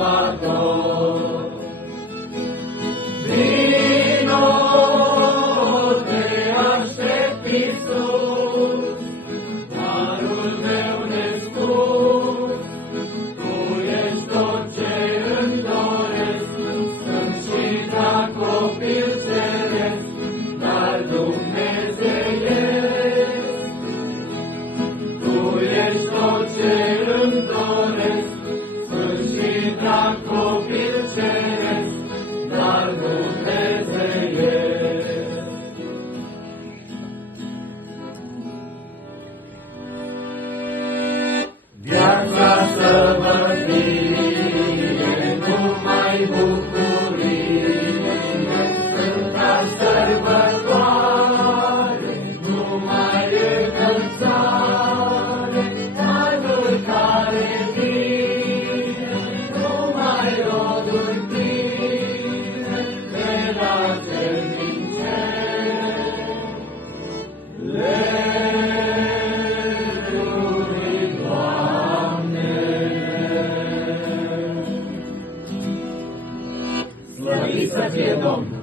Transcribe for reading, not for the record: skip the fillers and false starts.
Salvator. Vino, te aștept, Iisus, darul meu nespus. Tu ești tot ce îmi doresc, sunt și drag copil ceresc, dar dumnezeiesc. Tu ești tot ce îmi doresc, sunt și drag copil ceresc, dar dumnezeiesc. Viața să vă fie numai bucurie, Sfânta sărbătoare, numai înălțare, anul care vine, numai roduri pline, de la cer din cer. Aleluia, Doamne! Slăvit să fie Domnul!